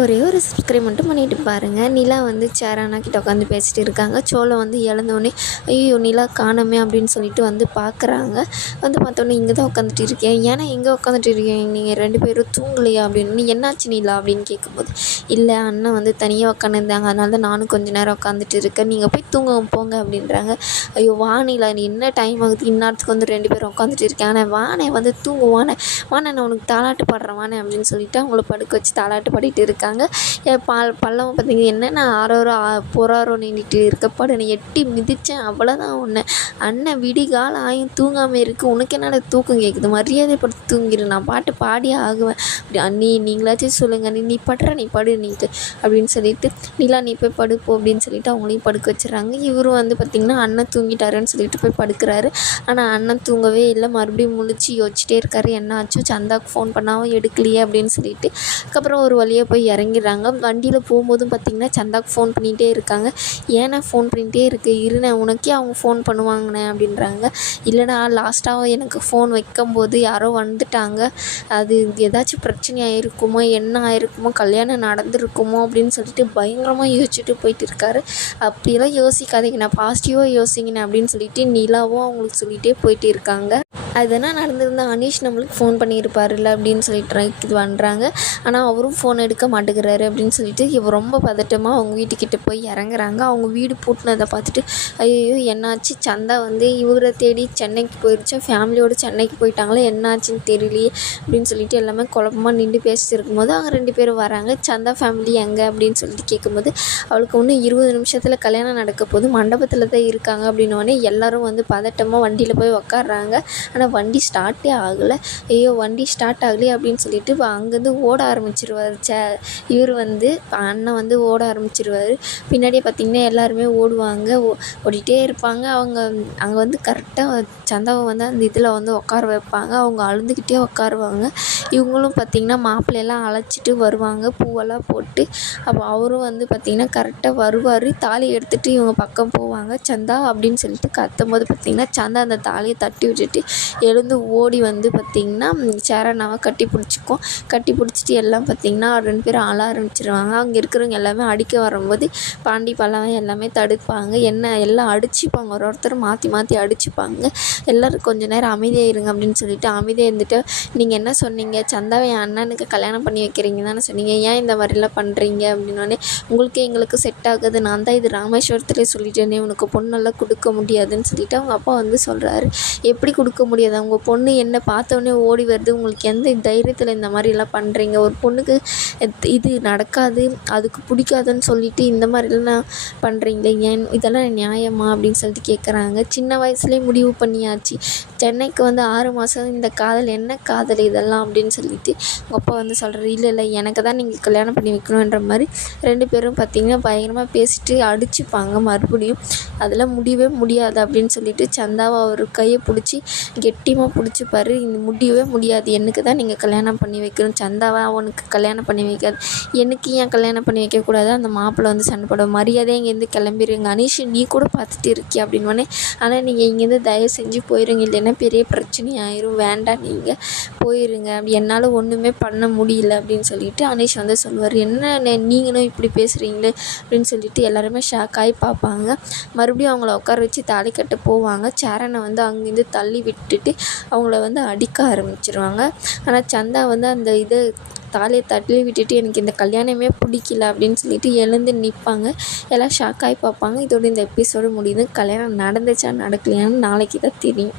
ஒரே ஒரு சப்ஸ்கிரைப் மட்டும் பண்ணிட்டு பாருங்கள். நிலா வந்து சேரானா கிட்ட உட்காந்து பேசிட்டு இருக்காங்க. சோளம் வந்து இழந்தோடனே ஐயோ நிலா காணோமே அப்படின்னு சொல்லிட்டு வந்து பார்க்குறாங்க. வந்து பார்த்தோன்னே இங்கே தான் உட்காந்துட்டு இருக்கேன், ஏன்னா எங்கே உட்காந்துட்டு இருக்கீங்க, நீங்கள் 2 பேரும் தூங்கலையா அப்படின்னு. என்னாச்சு நிலா அப்படின்னு கேட்கும்போது, இல்லை அண்ணன் வந்து தனியாக உட்காந்துருந்தாங்க, அதனால தான் நானும் கொஞ்சம் நேரம் உட்காந்துட்டு இருக்கேன், நீங்கள் போய் தூங்க போங்க அப்படின்றாங்க. ஐயோ வா நிலா, நீ என்ன டைம் ஆகுது, இந்நேரத்துக்கு வந்து 2 பேரும் உட்காந்துட்டு இருக்கேன், ஆனால் வானே வந்து தூங்குவானே, வானே நான் உனக்கு தாலாட்டு பாடுறேன் வானே அப்படின்னு சொல்லிட்டு அவங்கள படுக்க வச்சு தாலாட்டு பாடிட்டு இருக்காங்க. பல்லவன் பார்த்தீங்கன்னா என்ன ஆரோரோ பொறாரோ நின்றுட்டு இருக்க என்னை எட்டி மிதித்தேன், அவ்வளோதான் உன்னை, அண்ணன் விடிகாலம் ஆயும் தூங்காமல் இருக்கு, உனக்கு என்னடா தூக்கம் கேட்குது, மரியாதைப்படுத்தி தூங்கிடு, நான் பாட்டு பாடியே ஆகுவேன் அப்படி. அண்ணி நீங்களாச்சும் சொல்லுங்கள், நீ படுற நீ படு நீட்டு அப்படின்னு சொல்லிட்டு, நிலா நீ போய் படுப்போ அப்படின்னு சொல்லிட்டு அவங்களையும் படுக்க வச்சுறாங்க. இவரும் வந்து பார்த்திங்கன்னா அண்ணன் தூங்கிட்டாருன்னு சொல்லிட்டு போய் படுக்கிறாரு. ஆனால் அண்ணன் தூங்கவே இல்லை, மறுபடியும் முழிச்சு யோசிச்சிட்டே இருக்காரு, என்ன ஆச்சு சந்தாவுக்கு ஃபோன் பண்ணாமல் எடுக்கலையே அப்படின்னு சொல்லிட்டு. அதுக்கப்புறம் ஒரு வழியாக போய் இறங்கிடுறாங்க. வண்டியில் போகும்போதும் பார்த்திங்கன்னா சந்தாவுக்கு ஃபோன் பண்ணிகிட்டே இருக்காங்க. ஏன்னா ஃபோன் பண்ணிகிட்டே இருக்கு, இருண்ணே உனக்கே அவங்க ஃபோன் பண்ணுவாங்கண்ணே அப்படின்றாங்க. இல்லைடா லாஸ்ட்டாக எனக்கு ஃபோன் வைக்கும்போது யாரோ வந்துட்டாங்க, அது ஏதாச்சும் பிரச்சனை ஆகிருக்குமோ, என்ன ஆகிருக்குமோ, கல்யாணம் நடந்திருக்குமோ அப்படின்னு சொல்லிட்டு பயங்கரமாக யோசிச்சுட்டு போயிட்டு இருக்காரு. அப்படியெல்லாம் யோசிக்காதீங்க, நான் பாசிட்டிவாக யோசிங்கண்ணே அப்படின்னு சொல்லிட்டு நிலாவும் அவங்களுக்கு சொல்லிகிட்டே போயிட்டு இருக்காங்க. அதெல்லாம் நடந்திருந்தால் அனீஷ் நம்மளுக்கு ஃபோன் பண்ணியிருப்பாருல்ல அப்படின்னு சொல்லிட்டு இது பண்ணுறாங்க. ஆனால் அவரும் ஃபோன் எடுக்க மாட்டேங்கிறாரு அப்படின்னு சொல்லிட்டு இவ ரொம்ப பதட்டமாக அவங்க வீட்டுக்கிட்ட போய் இறங்குறாங்க. அவங்க வீடு பூட்டினதை பார்த்துட்டு ஐயோ என்னாச்சு, சந்தா வந்து இவரை தேடி சென்னைக்கு போயிடுச்சா, ஃபேமிலியோடு சென்னைக்கு போயிட்டாங்களா, என்னாச்சுன்னு தெரியலையே அப்படின்னு சொல்லிட்டு எல்லாமே குழப்பமாக நின்று பேசிட்டு இருக்கும்போது அவங்க 2 பேரும் வராங்க. சந்தா ஃபேமிலி எங்கே அப்படின்னு சொல்லிட்டு கேட்கும்போது, அவளுக்கு இன்னும் 20 நிமிஷத்தில் கல்யாணம் நடக்க போது, மண்டபத்தில் தான் இருக்காங்க அப்படின்னோடனே எல்லோரும் வந்து பதட்டமாக வண்டியில் போய் உக்காடுறாங்க. ஆனால் வண்டி ஸ்டார்ட்டே ஆகலை. ஐயோ வண்டி ஸ்டார்ட் ஆகலையே அப்படின்னு சொல்லிட்டு அங்கேருந்து ஓட ஆரம்பிச்சிருவார். இவர் வந்து அண்ணன் வந்து ஓட ஆரம்பிச்சிருவார். பின்னாடியே பார்த்திங்கன்னா எல்லாருமே ஓடுவாங்க, ஓடிட்டே இருப்பாங்க. அவங்க அங்கே வந்து கரெக்டாக சந்தாவை வந்து அந்த இதில் வந்து உட்கார வைப்பாங்க. அவங்க அழுதுகிட்டே உட்காருவாங்க. இவங்களும் பார்த்திங்கன்னா மாப்பிள்ளையெல்லாம் அழைச்சிட்டு வருவாங்க பூவெல்லாம் போட்டு. அப்போ அவரும் வந்து பார்த்திங்கன்னா கரெக்டாக வருவார். தாலி எடுத்துகிட்டு இவங்க பக்கம் போவாங்க. சந்தா அப்படின்னு சொல்லிட்டு கத்தும்போது பார்த்திங்கன்னா சந்தா அந்த தாலியை தட்டி விட்டுட்டு எழுந்து ஓடி வந்து பார்த்திங்கன்னா சேரனாவை கட்டி பிடிச்சிக்கும். கட்டி பிடிச்சிட்டு எல்லாம் பார்த்திங்கன்னா 2 பேரும் அழ ஆரம்பிச்சிருவாங்க. அங்கே இருக்கிறவங்க எல்லாமே அடிக்க வரும்போது பாண்டி பல்லவன் எல்லாமே தடுப்பாங்க. என்ன எல்லாம் அடிச்சுப்பாங்க, ஒருத்தர் மாற்றி மாற்றி அடிச்சுப்பாங்க. எல்லோரும் கொஞ்சம் நேரம் அமைதியாக இருங்க அப்படின்னு சொல்லிட்டு அமைதியாக இருந்துட்டு, நீங்கள் என்ன சொன்னீங்க, சந்தாவை என் அண்ணனுக்கு கல்யாணம் பண்ணி வைக்கிறீங்க தானே சொன்னீங்க, ஏன் இந்த மாதிரிலாம் பண்ணுறீங்க அப்படின்னோடனே, உங்களுக்கு எங்களுக்கு செட் ஆகுது, நான் தான் இது ராமேஸ்வரத்துலேயே சொல்லிட்டேனே உனக்கு பொண்ணெல்லாம் கொடுக்க முடியாதுன்னு சொல்லிட்டு அவங்க அப்பா வந்து சொல்கிறாரு. எப்படி கொடுக்க முடியாது, உங்கள் பொண்ணு என்ன பார்த்தோன்னே ஓடி வருது, உங்களுக்கு எந்த தைரியத்தில் இந்த மாதிரிலாம் பண்ணுறீங்க, ஒரு பொண்ணுக்கு இது நடக்காது, அதுக்கு பிடிக்காதுன்னு சொல்லிட்டு இந்த மாதிரிலாம் பண்ணுறீங்களே, ஏன் இதெல்லாம் நியாயமா அப்படின்னு சொல்லிட்டு கேட்குறாங்க. சின்ன வயசுலேயே முடிவு பண்ணியாச்சு, சென்னைக்கு வந்து 6 மாதம், இந்த காதல் என்ன காதல் இதெல்லாம் அப்படின்னு சொல்லிட்டு உங்கள் அப்பா வந்து சொல்கிறாரு. இல்லை எனக்கு தான் நீங்கள் கல்யாணம் பண்ணி வைக்கணுன்ற மாதிரி 2 பேரும் பார்த்திங்கன்னா பயங்கரமாக பேசிட்டு அடிச்சுப்பாங்க. மறுபடியும் அதெல்லாம் முடியவே முடியாது அப்படின்னு சொல்லிட்டு சந்தாவை அவர் கையை பிடிச்சி கெட்டியமாக பிடிச்சிப்பாரு. இந்த முடியவே முடியாது, எனக்கு தான் நீங்கள் கல்யாணம் பண்ணி வைக்கணும், சந்தாவை அவனுக்கு கல்யாணம் பண்ணி வைக்காது, எனக்கு ஏன் கல்யாணம் பண்ணி வைக்கக்கூடாது, அந்த மாப்பிள்ளை வந்து சண்டை போட மரியாதையாக இங்கேருந்து கிளம்பிடுங்க, அனீஷ் நீ கூட பார்த்துட்டு இருக்கிய அப்படின்னோடனே, ஆனால் நீங்கள் இங்கேருந்து தயவு செஞ்சு போயிடுங்க, இல்லைன்னா பெரிய பிரச்சனை ஆயிரும், வேண்டாம் நீங்கள் போயிடுங்க, அப்படி என்னால் ஒன்றுமே பண்ண முடியல அப்படின்னு சொல்லிட்டு அனீஷ் வந்து சொல்லுவார். என்ன நீங்களும் இப்படி பேசுகிறீங்களே அப்படின்னு சொல்லிட்டு எல்லாருமே ஷாக் ஆகி பார்ப்பாங்க. மறுபடியும் அவங்கள உட்கார வச்சு தாலி கட்ட போவாங்க. சேரனை வந்து அங்கேருந்து தள்ளி விட்டுட்டு அவங்கள வந்து அடிக்க ஆரம்பிச்சிருவாங்க. ஆனால் சந்தா வந்து அந்த தாலியை தள்ளி விட்டுட்டு எனக்கு இந்த கல்யாணமே பிடிக்கல அப்படின்னு சொல்லிட்டு எழுந்து நிற்பாங்க. எல்லாம் ஷாக்காகி பார்ப்பாங்க. இதோட இந்த எபிசோடு முடியுது. கல்யாணம் நடந்துச்சா நடக்கலையான்னு நாளைக்கு தான் தெரியும்.